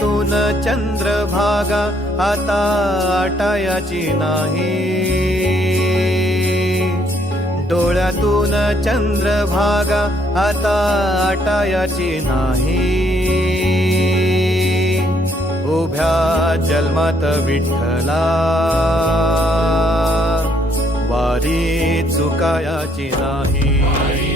डोळ्यातून चंद्रभागा आता आटायाची नाही, डोळ्यातून चंद्रभागा आता आटायाची नाही। उभ्या जन्मात विठ्ठला वारी चुकायाची नाही।